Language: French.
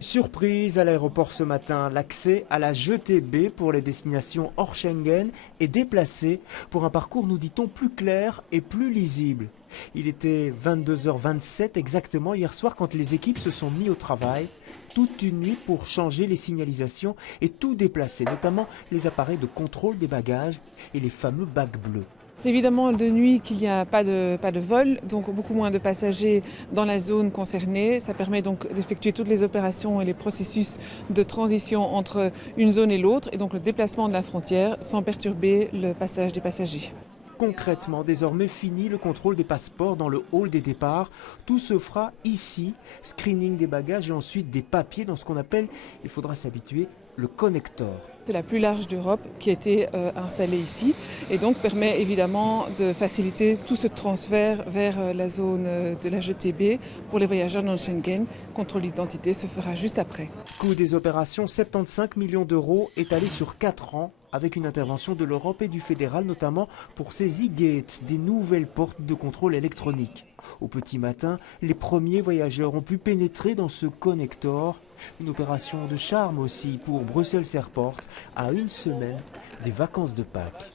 Surprise à l'aéroport ce matin, l'accès à la jetée B pour les destinations hors Schengen est déplacé pour un parcours, nous dit-on, plus clair et plus lisible. Il était 22h27 exactement hier soir quand les équipes se sont mis au travail, toute une nuit pour changer les signalisations et tout déplacer, notamment les appareils de contrôle des bagages et les fameux bacs bleus. C'est évidemment de nuit qu'il n'y a pas de vol, donc beaucoup moins de passagers dans la zone concernée. Ça permet donc d'effectuer toutes les opérations et les processus de transition entre une zone et l'autre, et donc le déplacement de la frontière sans perturber le passage des passagers. Concrètement, désormais fini le contrôle des passeports dans le hall des départs. Tout se fera ici, screening des bagages et ensuite des papiers dans ce qu'on appelle, il faudra s'habituer, le connector. C'est la plus large d'Europe qui a été installée ici et donc permet évidemment de faciliter tout ce transfert vers la zone de la jetée B pour les voyageurs non Schengen. Contrôle d'identité se fera juste après. Coût des opérations 75 millions d'euros étalés sur 4 ans avec une intervention de l'Europe et du fédéral notamment pour ces e-gates, des nouvelles portes de contrôle électronique. Au petit matin, les premiers voyageurs ont pu pénétrer dans ce connector. Une opération de charme aussi pour Bruxelles Airport à une semaine des vacances de Pâques.